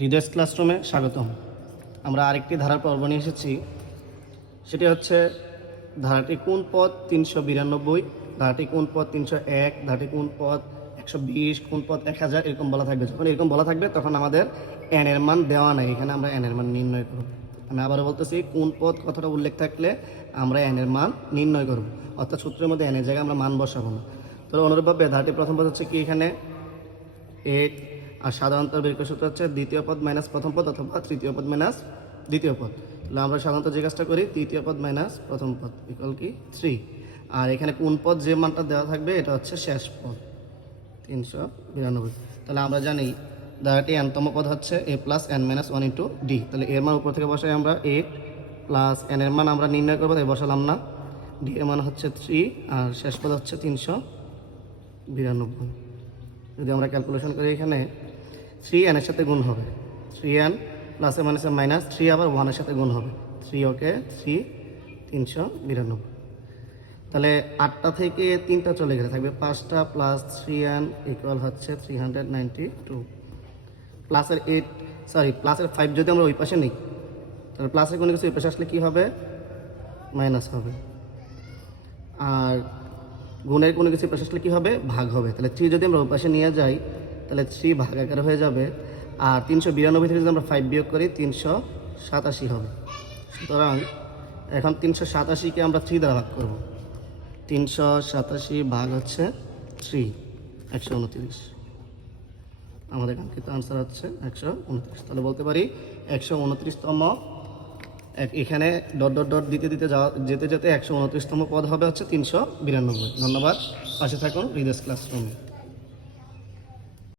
হৃদয় ক্লাসরুমে স্বাগতম। আমরা আরেকটি ধারার পর্ব নিয়ে এসেছি, সেটি হচ্ছে ধারাটি কোন পদ 392, ধারাটি কোন পদ 301, ধারাটি কোন পদ 120, কোন পদ 1000, এরকম বলা থাকবে। যখন এরকম বলা থাকবে তখন আমাদের এন এর মান দেওয়া নাই, এখানে আমরা এন এর মান নির্ণয় করব। আমি আবারও বলতেছি, কোন পদ কথাটা উল্লেখ থাকলে আমরা এন এর মান নির্ণয় করব, অর্থাৎ সূত্রের মধ্যে এন এর জায়গায় আমরা মান বসাবো না। তো অনুরূপভাবে ধারাটি প্রথম পদ হচ্ছে কি, এখানে 8, আর সাধারণত বের করার সূত্র হচ্ছে দ্বিতীয় পদ মাইনাস প্রথম পদ অথবা তৃতীয় পদ মাইনাস দ্বিতীয় পদ। তাহলে আমরা সাধারণত যে কাজটা করি, তৃতীয় পদ মাইনাস প্রথম পদ ইকুয়াল কি 3, আর এখানে কোন পদ যে মানটা দেওয়া থাকবে এটা হচ্ছে শেষ পদ 392। তাহলে আমরা জানি ধারাটি এনতম পদ হচ্ছে a plus n minus 1 into D. তাহলে এর মান উপর থেকে বসাই আমরা 8 প্লাস n এর মান আমরা নির্ণয় করবো, তাই বসালাম না। ডি এর মান হচ্ছে 3 আর শেষ পদ হচ্ছে 392। যদি আমরা ক্যালকুলেশন করি, এখানে 3n এর সাথে গুণ হবে, 3n প্লাসে মাইনাসে মাইনাস 3, আবার 1 এর সাথে গুণ হবে 3, ওকে 3 392। তাহলে 8টা থেকে 3টা চলে গেলে থাকবে 5টা প্লাস 3n ইকুয়াল হচ্ছে 392। প্লাসের 5 যদি আমরা ওই পাশে নিই, তাহলে প্লাসের কোনো কিছু ওই পাশে আসলে কী হবে, মাইনাস হবে। আর গুণের কোনো কিছু পাশে আসলে কী হবে, ভাগ হবে। তাহলে 3 যদি আমরা ওই পাশে নিয়ে যাই, তাহলে 3 ভাগ আকারে হয়ে যাবে। আর 392 থেকে যদি আমরা 5 বিয়োগ করি 387 হবে। সুতরাং এখন 387কে আমরা 3 দ্বারা ভাগ করব। 387 ভাগ হচ্ছে 3, 129। আমাদের কাঙ্ক্ষিত আনসার হচ্ছে 129। তাহলে বলতে পারি 129তম, এখানে ডট ডট ডট দিতে দিতে যেতে যেতে 129তম পদ হবে হচ্ছে 392। ধন্যবাদ, পাশে থাকুন হৃদয় ক্লাসরুমে।